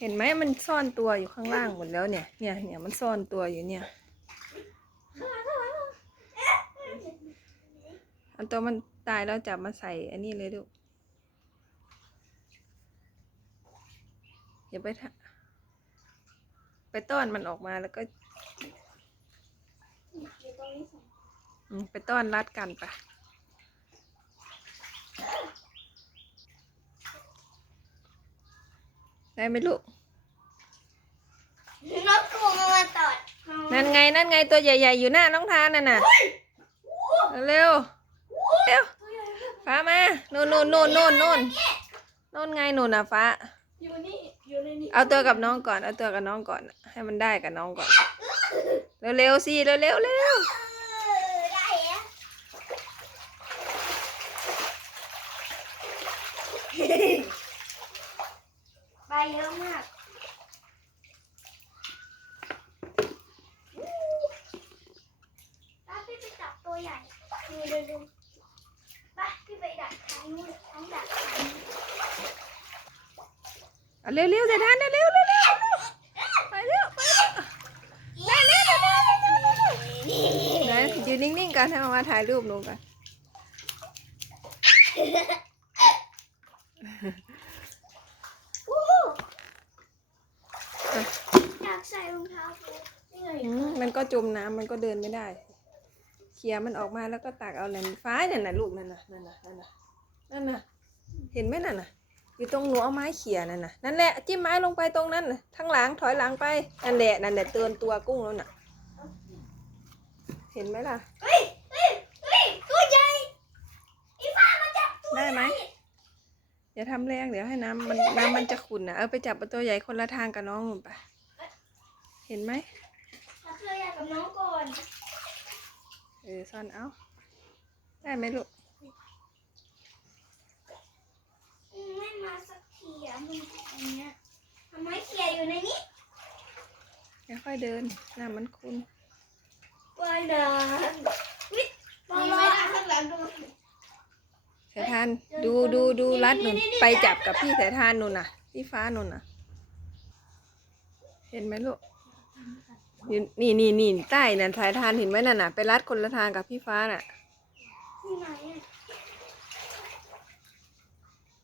เห็นไหมมันซ่อนตัวอยู่ข้างล่างหมดแล้วเนี่ย เนี่ยเนี่ยมันซ่อนตัวอยู่เนี่ยอันตัวมันตายแล้วจับมาใส่อันนี้เลยลูกอย่าไปไปต้อนมันออกมาแล้วก็ไปต้อนรัดกันป ได้ไหมลูกนกกูมันมาตอดนั่นไงนั่นไงตัวใหญ่ ๆ อยู่หน้าน้องทานนั่นน่ะเร็วเร็วฟ้ามาโน่นโน่นโน่นโน่นโน่นโน่นไงหนูน่ะฟ้าอยู่นี่อยู่ในนี้เอาตัวกับน้องก่อนเอาตัวกับน้องก่อน ให้มันได้กับน้องก่อนเร็วๆสิเร็วๆเร็วเออได้อะไป เยอะมากป้าพี่ไปจับตัวใหญ่ดูดูดูป้าพี่ไปดักทางนู้นทั้งดักทางนี้เอาเร็วๆเสร็จทันเร็วๆเร็วๆเร็วไปเร็วไปเร็วนยืนนิ่งๆกันให้มามาถ่ายรูปหนูกัน อยากใส่รองเท้าบูทนี่ไงอืมมันก็จมน้ำมันก็เดินไม่ได้ เคลียร์มันออกมาแล้วก็ตักเอาแหลมฟ้าเนี่ยนะลูกนั่นน่ะนั่นน่ะนั่นน่ะนั่นน่ะ เห็นไหมนั่นน่ะ อยู่ตรงหนูเอาไม้เขี่ยนั่นน่ะนั่นแหละจิ้มไม้ลงไปตรงนั้นน่ะทั้งหลังถอยหลังไปนั่นแหละนั่นแหละเตือนตัวกุ้งแล้วน่ะ เห็นไหมล่ะ เฮ้ยเฮ้ยเฮ้ยตัวใหญ่อีฟ้ามาจับตัวได้ไหม อย่าทำแรงเดี๋ยวให้น้ำมันน้ำมันจะขุ่นนะเออไปจับเอาตัวใหญ่คนละทางกับน้องหนูไปเห็นไหมจับตัวใหญ่กับน้องก่อนเออซ่อนเอาได้ไหมลูกอืมไม่มาสักทีอะมึงอันเนี้ยทำไมเขี่ยอยู่ในนี้ค่อยๆเดินน้ำมันขุ่นว่ายน้ำาน ดูดูดูรัดหนุนไปจับกับพี่สายทานนุนน่ะพี่ฟ้านุนน่ะ เห็นไหมลูกนี่นี่นี่ใต้นั่นสายทานเห็นไหมนั่นน่ะไปรัดคนละทางกับพี่ฟ้าน่ะ ที่ไหนอะ